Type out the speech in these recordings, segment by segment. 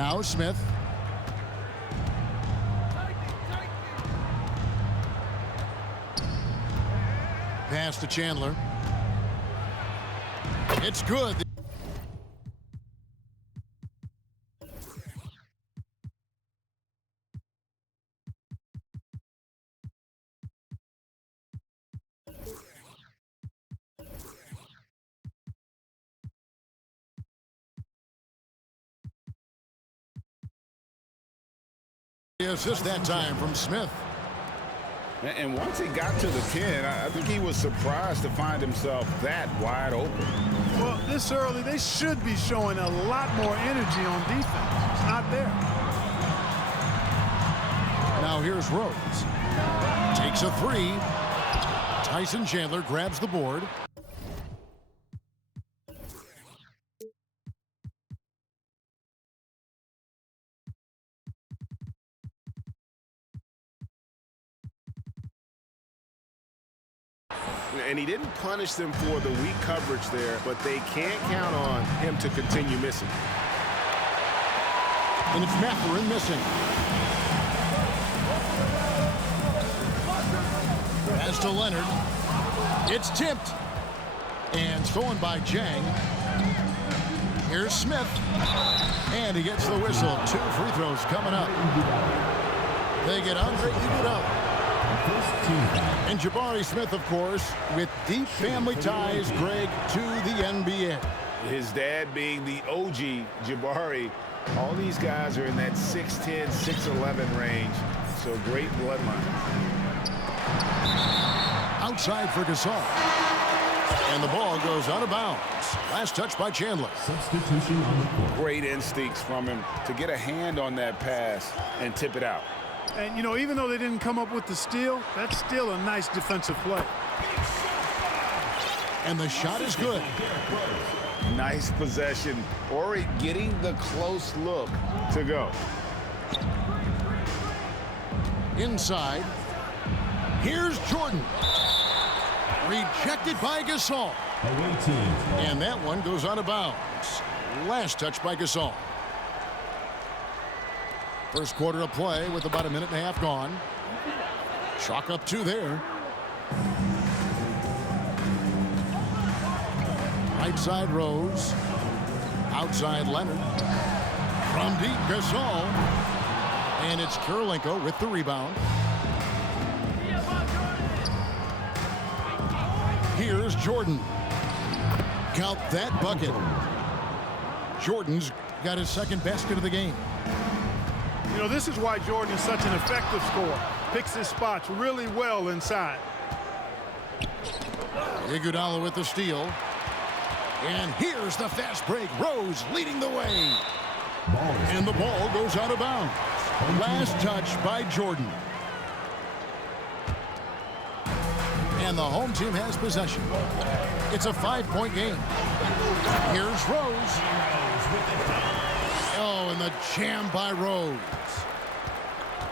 Now Smith. Pass to Chandler. It's good. The assist that time from Smith. And once he got to the 10, I think he was surprised to find himself that wide open. Well, this early, they should be showing a lot more energy on defense. It's not there. Now here's Rose. Takes a three. Tyson Chandler grabs the board. And he didn't punish them for the weak coverage there, but they can't count on him to continue missing. And it's Mathurin missing. Pass to Leonard. It's tipped. And stolen by Jang. Here's Smith. And he gets the whistle. 2 free throws coming up. They get Andre Iguodala. And Jabari Smith, of course, with deep family ties, Greg, to the NBA. His dad being the OG Jabari. All these guys are in that 6'10", 6'11" range. So great bloodline. Outside for Gasol. And the ball goes out of bounds. Last touch by Chandler. Substitution on the court. Great instincts from him to get a hand on that pass and tip it out. And, you know, even though they didn't come up with the steal, that's still a nice defensive play. And the shot is good. Nice possession. Horry getting the close look to go. Inside. Here's Jordan. Rejected by Gasol. Away team. And that one goes out of bounds. Last touch by Gasol. First quarter of play with about a minute and a half gone. Chalk up 2 there. Right side Rose. Outside Leonard. From deep Gasol. And it's Kirilenko with the rebound. Here's Jordan. Count that bucket. Jordan's got his second basket of the game. You know, this is why Jordan is such an effective scorer. Picks his spots really well inside. Iguodala with the steal. And here's the fast break. Rose leading the way. And the ball goes out of bounds. Last touch by Jordan. And the home team has possession. It's a 5-point game. Here's Rose. Oh, and the jam by Rose.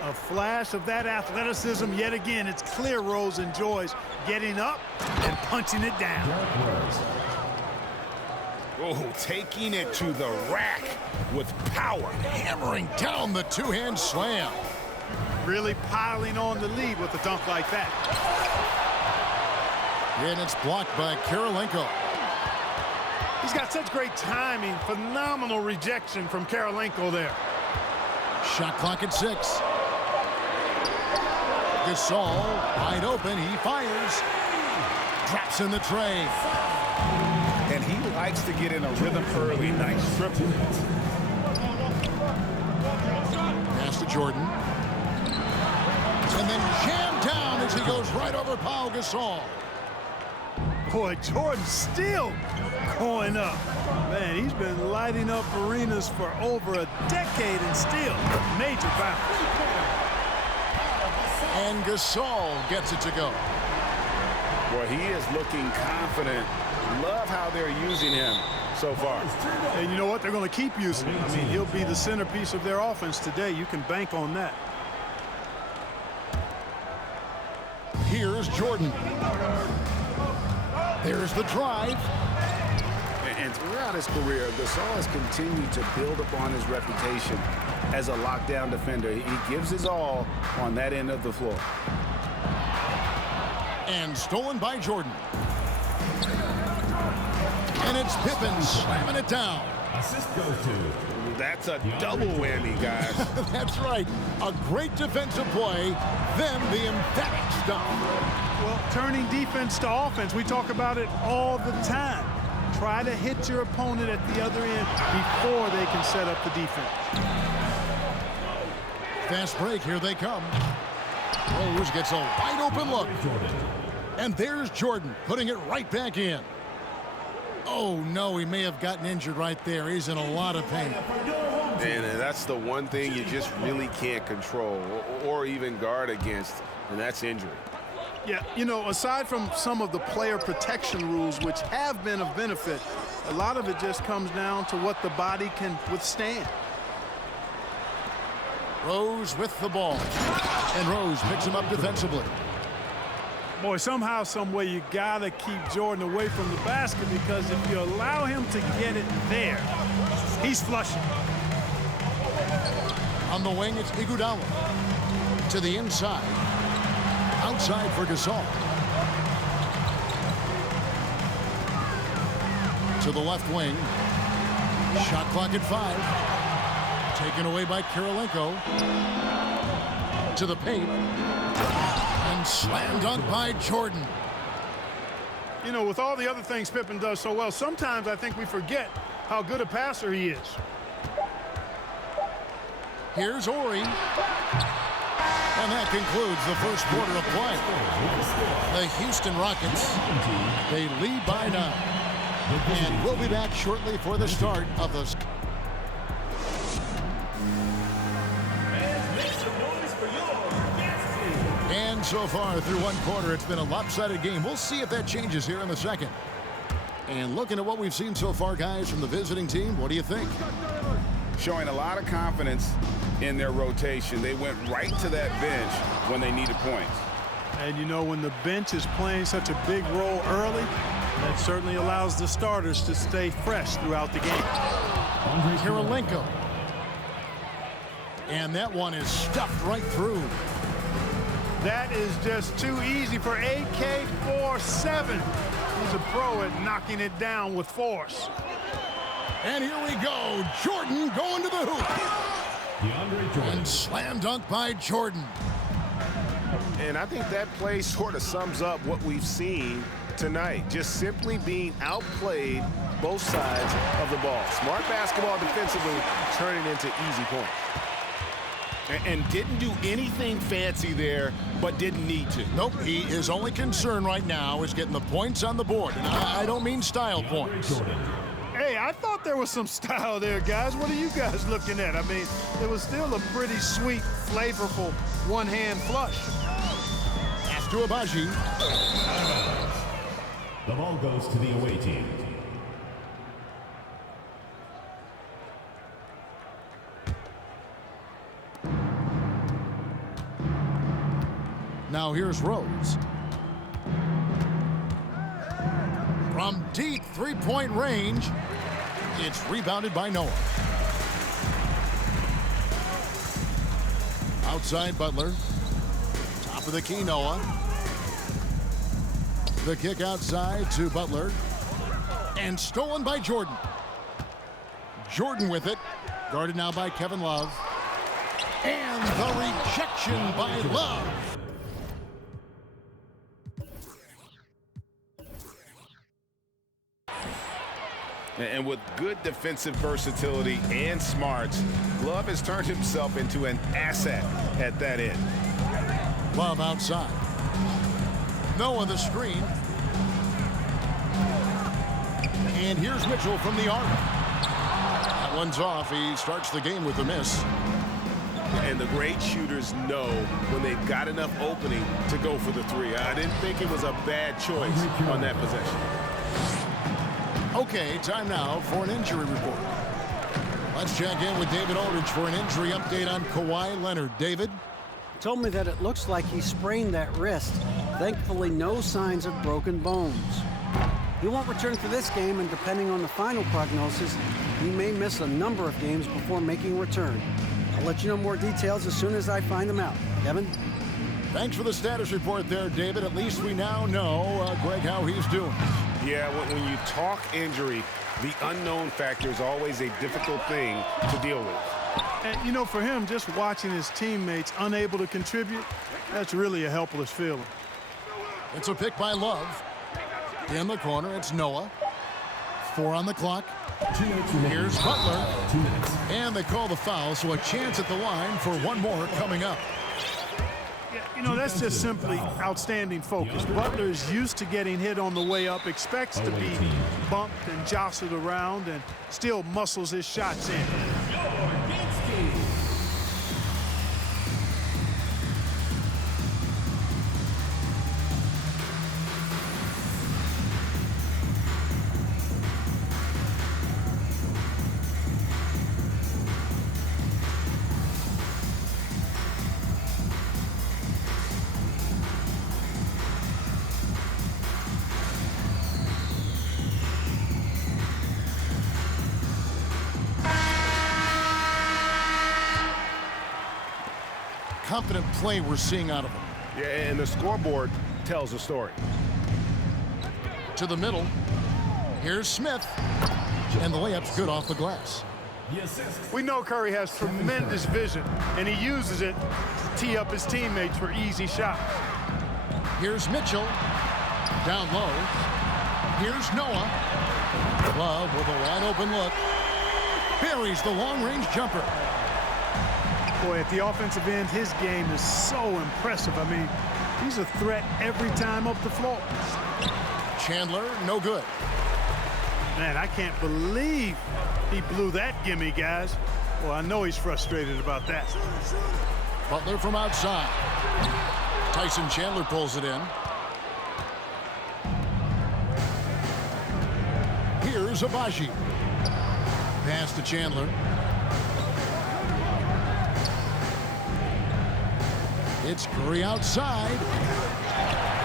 A flash of that athleticism yet again. It's clear Rose enjoys getting up and punching it down. Oh, taking it to the rack with power. Hammering down the two-hand slam. Really piling on the lead with a dunk like that. And it's blocked by Kirilenko. He's got such great timing. Phenomenal rejection from Kirilenko there. Shot clock at 6. Gasol wide open. He fires. Drops in the tray. And he likes to get in a rhythm early. Nice triple. Pass to Jordan. And then jammed down as he goes right over Pau Gasol. Boy, Jordan still going up. Man, he's been lighting up arenas for over a decade and still major bounce. And Gasol gets it to go. Boy, he is looking confident. Love how they're using him so far. And you know what? They're going to keep using him. I mean, he'll be the centerpiece of their offense today. You can bank on that. Here's Jordan. There's the drive. And throughout his career, Gasol has continued to build upon his reputation as a lockdown defender. He gives his all on that end of the floor. And stolen by Jordan. And it's Pippen slamming it down. Assist goes to. That's a double whammy, guys. That's right. A great defensive play, then the emphatic stop. Well, turning defense to offense, we talk about it all the time. Try to hit your opponent at the other end before they can set up the defense. Fast break, here they come. Rose gets a wide open look. And there's Jordan putting it right back in. Oh, no, he may have gotten injured right there. He's in a lot of pain. And that's the one thing you just really can't control or even guard against, and that's injury. Yeah, you know, aside from some of the player protection rules, which have been of benefit, a lot of it just comes down to what the body can withstand. Rose with the ball. And Rose picks him up defensively. Boy, somehow, some way, you got to keep Jordan away from the basket, because if you allow him to get it there, he's flushing. On the wing, it's Iguodala. To the inside. Outside for Gasol. To the left wing. Shot clock at 5. Taken away by Kirilenko. To the paint. And slam dunk by Jordan. You know, with all the other things Pippen does so well, sometimes I think we forget how good a passer he is. Here's Ori. And that concludes the first quarter of play. The Houston Rockets, they lead by 9. And we'll be back shortly for the start of the... And so far through one quarter, it's been a lopsided game. We'll see if that changes here in the second. And looking at what we've seen so far, guys, from the visiting team, what do you think? Showing a lot of confidence in their rotation. They went right to that bench when they needed points. And you know, when the bench is playing such a big role early, that certainly allows the starters to stay fresh throughout the game. Kirilenko. And that one is stuffed right through. That is just too easy for AK-47. He's a pro at knocking it down with force. And here we go. Jordan going to the hoop. DeAndre Jordan. And slam dunk by Jordan. And I think that play sort of sums up what we've seen tonight. Just simply being outplayed both sides of the ball. Smart basketball defensively, turning into easy points. And didn't do anything fancy there, but didn't need to. Nope, his only concern right now is getting the points on the board. And I don't mean style points. Hey, I thought there was some style there, guys. What are you guys looking at? I mean, it was still a pretty sweet, flavorful one-hand flush. Pass to Agbaji. The ball goes to the away team. Now here's Rose. From deep three-point range, it's rebounded by Noah. Outside Butler. Top of the key, Noah. The kick outside to Butler. And stolen by Jordan. Jordan with it. Guarded now by Kevin Love. And the rejection by Love. And with good defensive versatility and smarts, Love has turned himself into an asset at that end. Love outside. Noah the screen. And here's Mitchell from the arc. That one's off. He starts the game with a miss. And the great shooters know when they've got enough opening to go for the three. I didn't think it was a bad choice on that possession. Okay, time now for an injury report. Let's check in with David Aldridge for an injury update on Kawhi Leonard. David? Told me that it looks like he sprained that wrist. Thankfully, no signs of broken bones. He won't return for this game, and depending on the final prognosis, he may miss a number of games before making a return. I'll let you know more details as soon as I find them out. Kevin? Thanks for the status report there, David. At least we now know, Greg, how he's doing. Yeah, when you talk injury, the unknown factor is always a difficult thing to deal with. And, you know, for him, just watching his teammates unable to contribute, that's really a helpless feeling. It's a pick by Love. In the corner, it's Noah. 4 on the clock. Here's Butler. And they call the foul, so a chance at the line for one more coming up. Yeah, you know, that's just simply outstanding focus. Butler is used to getting hit on the way up, expects to be bumped and jostled around, and still muscles his shots in. Confident play we're seeing out of him. Yeah, and the scoreboard tells a story. To the middle. Here's Smith. And the layup's good off the glass. We know Curry has tremendous vision, and he uses it to tee up his teammates for easy shots. Here's Mitchell. Down low. Here's Noah. Love with a wide open look. Buries the long-range jumper. Boy, at the offensive end, his game is so impressive. I mean, he's a threat every time up the floor. Chandler, no good. Man, I can't believe he blew that gimme, guys. Well, I know he's frustrated about that. Butler from outside. Tyson Chandler pulls it in. Here's Abaji. Pass to Chandler. It's Curry outside.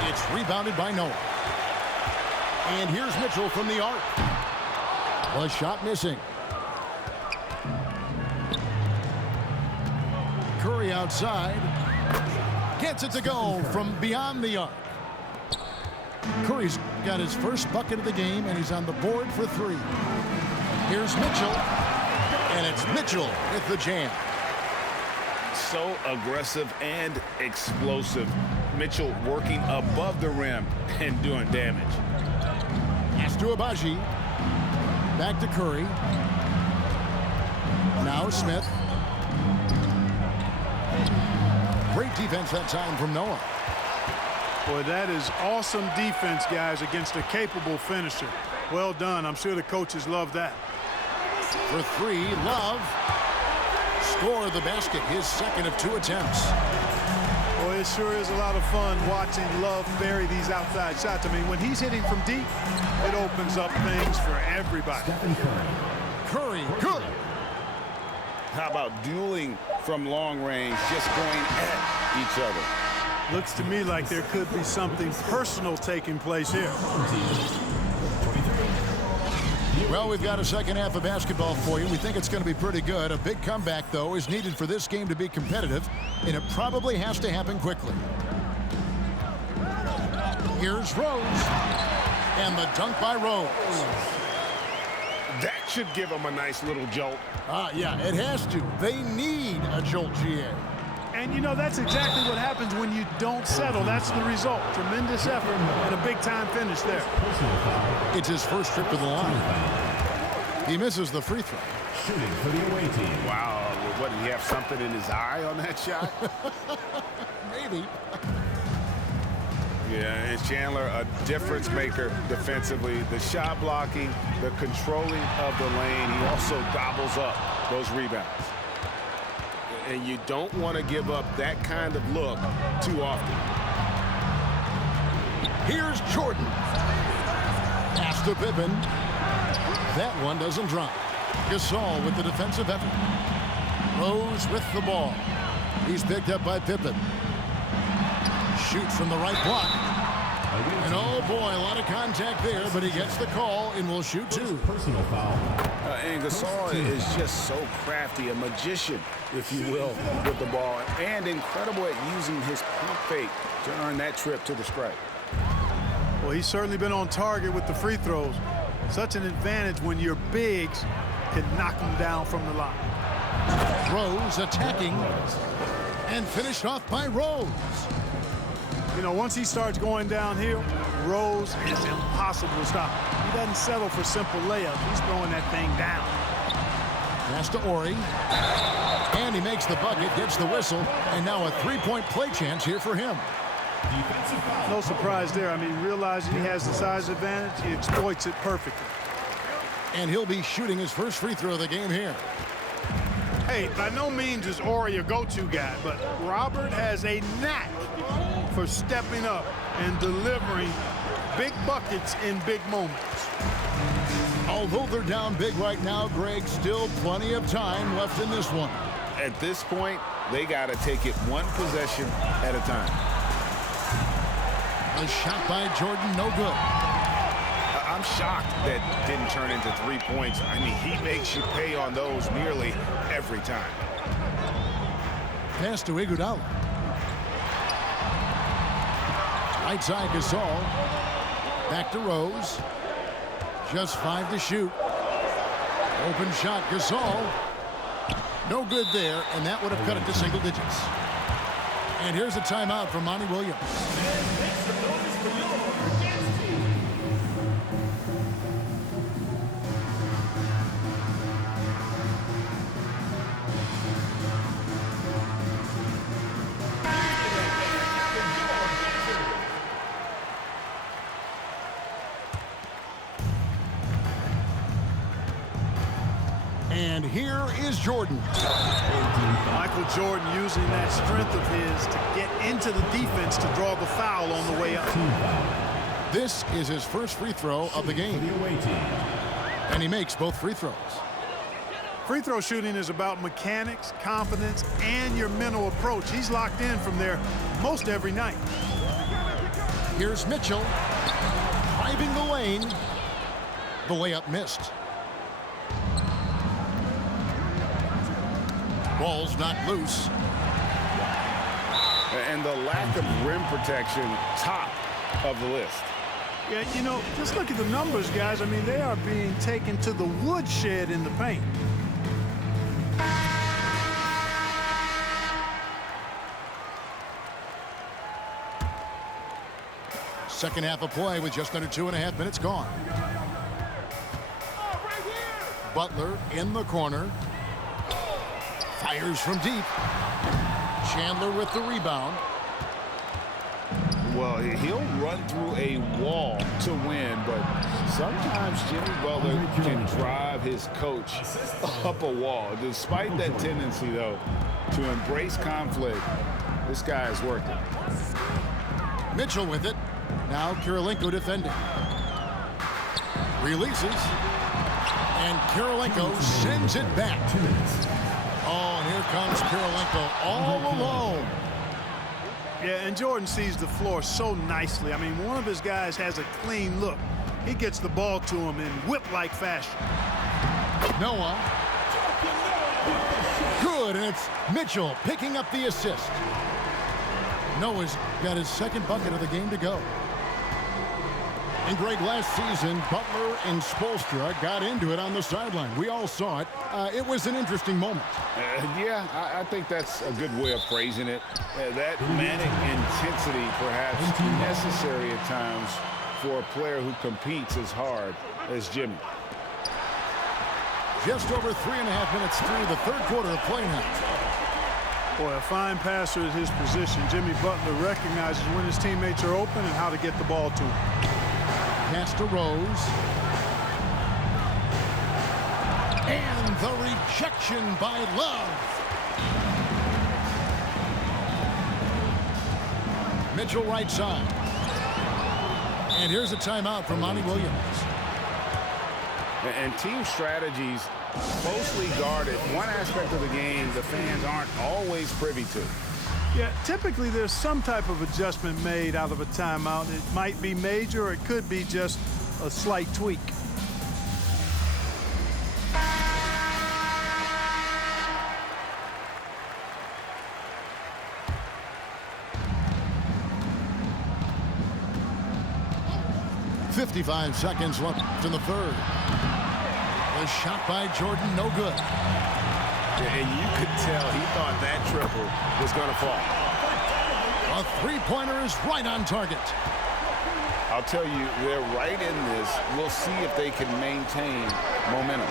It's rebounded by Noah. And here's Mitchell from the arc. The shot missing. Curry outside. Gets it to go from beyond the arc. Curry's got his first bucket of the game, and he's on the board for 3. Here's Mitchell. And it's Mitchell with the jam. So aggressive and explosive. Mitchell working above the rim and doing damage. Pass to Abaji. Back to Curry. Now Smith. Great defense that time from Noah. Boy, that is awesome defense, guys, against a capable finisher. Well done. I'm sure the coaches love that. For 3, Love. Score the basket, his second of 2 attempts. Boy, it sure is a lot of fun watching Love bury these outside shots. I mean, when he's hitting from deep, it opens up things for everybody. Curry, good. How about dueling from long range, just going at each other? Looks to me like there could be something personal taking place here. Well, we've got a second half of basketball for you. We think it's going to be pretty good. A big comeback, though, is needed for this game to be competitive, and it probably has to happen quickly. Here's Rose, and the dunk by Rose. That should give them a nice little jolt. Yeah, it has to. They need a jolt, GA. And, you know, that's exactly what happens when you don't settle. That's the result. Tremendous effort and a big-time finish there. It's his first trip to the line. He misses the free throw. Shooting for the away team. Wow, what, did he have something in his eye on that shot? Maybe. Yeah, and Chandler, a difference maker defensively. The shot blocking, the controlling of the lane. He also gobbles up those rebounds. And you don't want to give up that kind of look too often. Here's Jordan. Pass to Pippen. That one doesn't drop. Gasol with the defensive effort. Rose with the ball. He's picked up by Pippen. Shoots from the right block. And oh boy, a lot of contact there, but he gets the call and will shoot two. Personal foul. And Gasol is just so crafty, a magician, if you will, with the ball, and incredible at using his pump fake to earn that trip to the stripe. Well, he's certainly been on target with the free throws. Such an advantage when your bigs can knock them down from the line. Rose attacking and finished off by Rose. You know, once he starts going downhill, Rose is impossible to stop. He doesn't settle for simple layups. He's throwing that thing down. Pass to Ori. And he makes the bucket, gets the whistle, and now a three-point play chance here for him. No surprise there. I mean, realizing he has the size advantage, he exploits it perfectly. And he'll be shooting his first free throw of the game here. Hey, by no means is Ori a go-to guy, but Robert has a knack for stepping up and delivering big buckets in big moments. Although they're down big right now, Greg, still plenty of time left in this one. At this point, they got to take it one possession at a time. A shot by Jordan, no good. I'm shocked that didn't turn into 3 points. I mean, he makes you pay on those nearly every time. Pass to Iguodala. Right side Gasol. Back to Rose. Just 5 to shoot. Open shot Gasol. No good there, and that would have cut it to single digits. And here's a timeout from Monty Williams. And here is Jordan. Michael Jordan using that strength of his to get into the defense to draw the foul on the way up. This is his first free throw of the game. And he makes both free throws. Free throw shooting is about mechanics, confidence, and your mental approach. He's locked in from there most every night. Here's Mitchell driving the lane. The layup missed. Ball's not loose. And the lack of rim protection, top of the list. Yeah, you know, just look at the numbers, guys. I mean, they are being taken to the woodshed in the paint. Second half of play with just under 2.5 minutes gone. Butler in the corner. Fires from deep. Chandler with the rebound. Well, he'll run through a wall to win, but sometimes Jimmy Butler can drive his coach up a wall. Despite that tendency, though, to embrace conflict, this guy is working. Mitchell with it. Now Kirilenko defending. Releases. And Kirilenko sends it back. Oh, and here comes Kirilenko all alone. Yeah, and Jordan sees the floor so nicely. I mean, one of his guys has a clean look. He gets the ball to him in whip-like fashion. Noah. Good, and it's Mitchell picking up the assist. Noah's got his second bucket of the game to go. And Greg, last season, Butler and Spoelstra got into it on the sideline. We all saw it. It was an interesting moment. Yeah, I think that's a good way of phrasing it. That manic intensity perhaps necessary at times for a player who competes as hard as Jimmy. Just over 3.5 minutes through the third quarter of play now. Boy, a fine passer at his position. Jimmy Butler recognizes when his teammates are open and how to get the ball to him. Pass to Rose. And the rejection by Love. Mitchell right side. And here's a timeout from Monty Williams. And team strategies closely guarded. One aspect of the game the fans aren't always privy to. Yeah, typically there's some type of adjustment made out of a timeout. It might be major, or it could be just a slight tweak. .55 seconds left in the third. The shot by Jordan, no good. And you could tell he thought that triple was going to fall. A three-pointer is right on target. I'll tell you, they're right in this. We'll see if they can maintain momentum.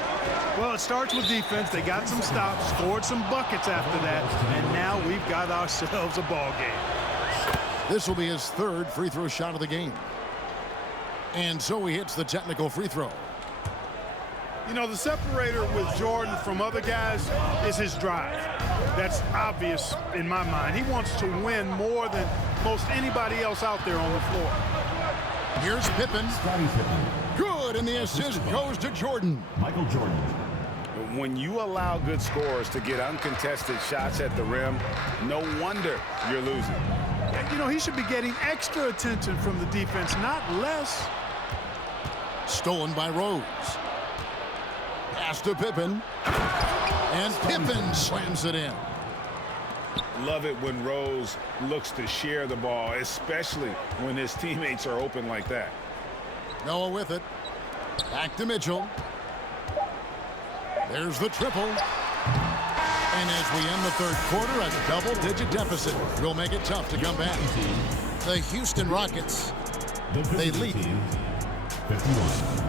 Well, it starts with defense. They got some stops, scored some buckets after that, and now we've got ourselves a ball game. This will be his third free throw shot of the game. And so he hits the technical free throw. You know, the separator with Jordan from other guys is his drive. That's obvious in my mind. He wants to win more than most anybody else out there on the floor. Here's Pippen. Good, and the assist goes to Jordan. Michael Jordan. When you allow good scorers to get uncontested shots at the rim, no wonder you're losing. You know, he should be getting extra attention from the defense, not less. Stolen by Rose. Pass to Pippen. And Pippen slams it in. Love it when Rose looks to share the ball, especially when his teammates are open like that. Noah with it. Back to Mitchell. There's the triple. And as we end the third quarter, a double-digit deficit will make it tough to come back. The Houston Rockets, they lead. 51.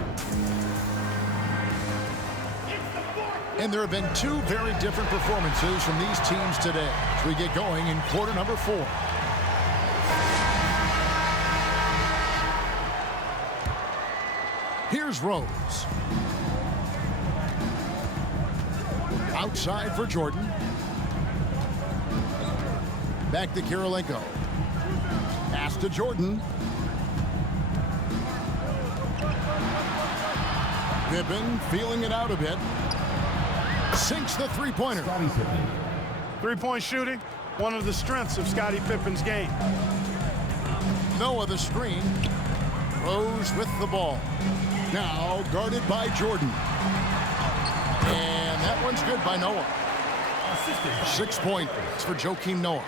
And there have been two very different performances from these teams today as we get going in quarter number 4. Here's Rose. Outside for Jordan. Back to Kirilenko. Pass to Jordan. Pippen feeling it out a bit. Sinks the three-pointer. Three-point shooting, one of the strengths of Scottie Pippen's game. Noah the screen. Rose with the ball. Now guarded by Jordan. And that one's good by Noah. 6 points for Joakim Noah.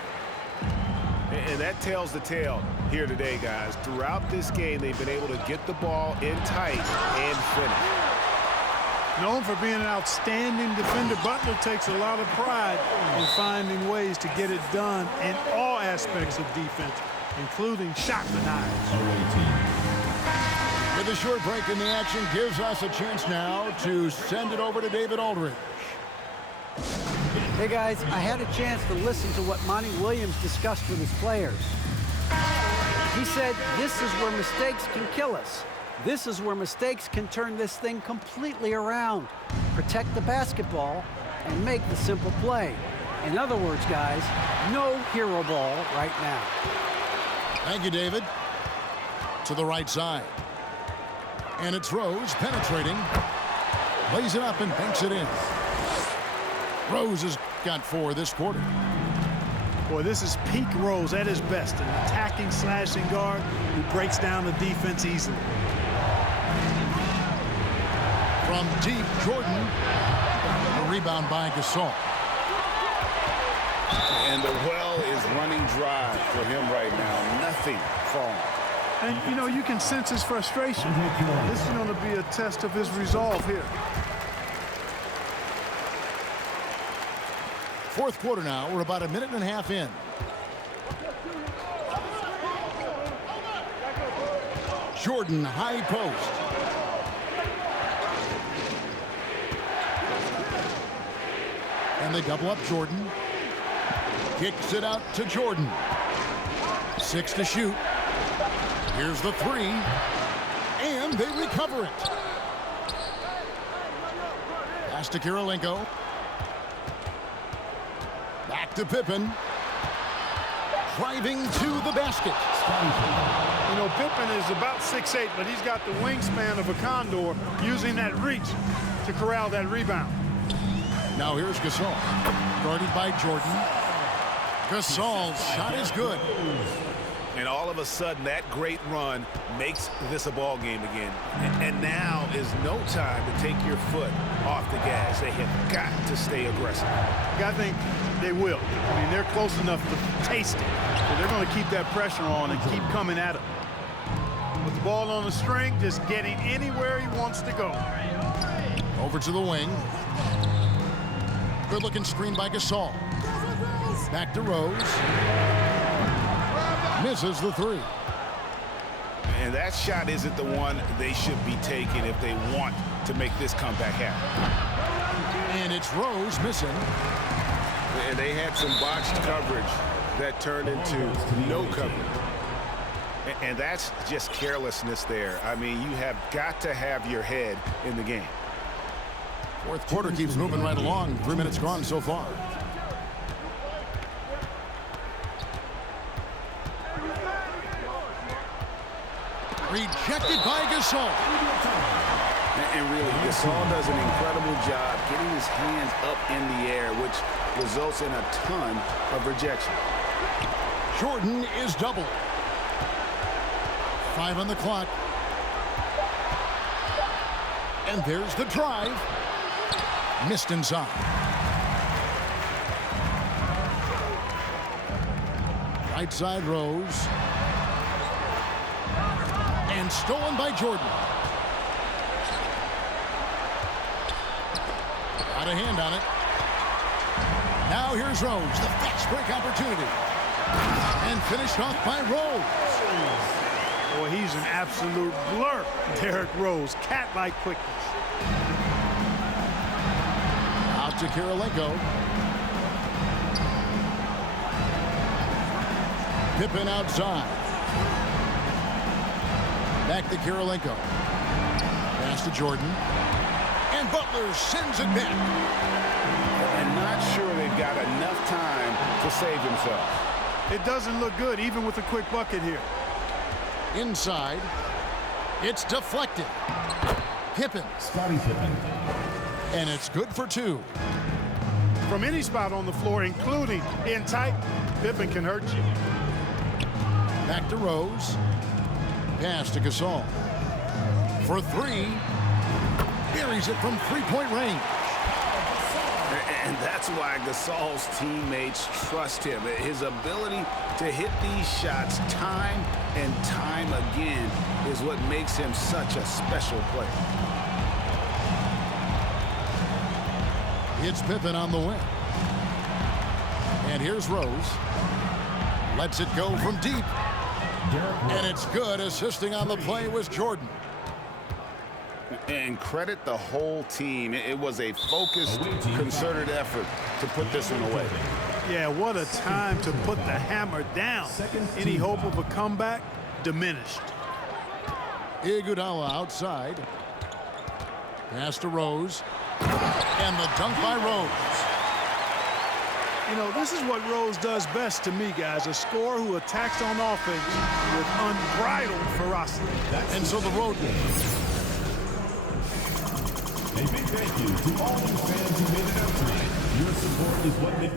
And that tells the tale here today, guys. Throughout this game, they've been able to get the ball in tight and finish. Known for being an outstanding defender, Butler takes a lot of pride in finding ways to get it done in all aspects of defense, including shot denials. With a short break in the action gives us a chance now to send it over to David Aldridge. Hey guys, I had a chance to listen to what Monty Williams discussed with his players. He said, this is where mistakes can kill us. This is where mistakes can turn this thing completely around. Protect the basketball and make the simple play. In other words, guys, no hero ball right now. Thank you, David. To the right side. And it's Rose penetrating. Lays it up and banks it in. Rose has got 4 this quarter. Boy, this is peak Rose at his best, an attacking, slashing guard who breaks down the defense easily. From deep, Jordan. A rebound by Gasol. And the well is running dry for him right now. Nothing falling. And, you know, you can sense his frustration. This is going to be a test of his resolve here. Fourth quarter now. We're about a minute and a half in. Jordan, high post. And they double up Jordan. Kicks it out to Jordan. 6 to shoot. Here's the 3. And they recover it. Pass to Kirilenko. Back to Pippen. Driving to the basket. You know, Pippen is about 6'8", but he's got the wingspan of a condor, using that reach to corral that rebound. Now here's Gasol. Guarded by Jordan. Gasol's shot is good. And all of a sudden, that great run makes this a ball game again. And now is no time to take your foot off the gas. They have got to stay aggressive. I think they will. I mean, they're close enough to taste it. So they're going to keep that pressure on and keep coming at him. With the ball on the string, just getting anywhere he wants to go. Over to the wing. Good-looking screen by Gasol. Back to Rose. Misses the three. And that shot isn't the one they should be taking if they want to make this comeback happen. And it's Rose missing. And they had some botched coverage that turned into no coverage. And that's just carelessness there. I mean, you have got to have your head in the game. Fourth quarter keeps moving right along. 3 minutes gone so far. Rejected by Gasol. And really, Gasol does an incredible job getting his hands up in the air, which results in a ton of rejection. Jordan is double. 5 on the clock. And there's the drive. Missed inside. Right side Rose. And stolen by Jordan. Got a hand on it. Now here's Rose. The fast break opportunity. And finished off by Rose. Boy, he's an absolute blur. Derrick Rose, cat-like quickness. Out to Kirilenko. Pippen outside. Back to Kirilenko. Pass to Jordan. And Butler sends it back. And not sure they've got enough time to save themselves. It doesn't look good, even with a quick bucket here. Inside. It's deflected. Pippen. Scottie Pippen. And it's good for 2. From any spot on the floor, including in tight, Pippen can hurt you. Back to Rose. Pass to Gasol. For 3. Buries it from 3-point range. And that's why Gasol's teammates trust him. His ability to hit these shots time and time again is what makes him such a special player. It's Pippen on the wing. And here's Rose. Lets it go from deep. And it's good. Assisting on the play was Jordan. And credit the whole team. It was a focused, concerted effort to put this one away. Yeah, what a time to put the hammer down. Any hope of a comeback diminished. Iguodala outside. Pass to Rose. And the dunk by Rose. You know, this is what Rose does best to me, guys. A scorer who attacks on offense with unbridled ferocity. And so the road. A big thank you to all you fans who made it out tonight. Your support is what makes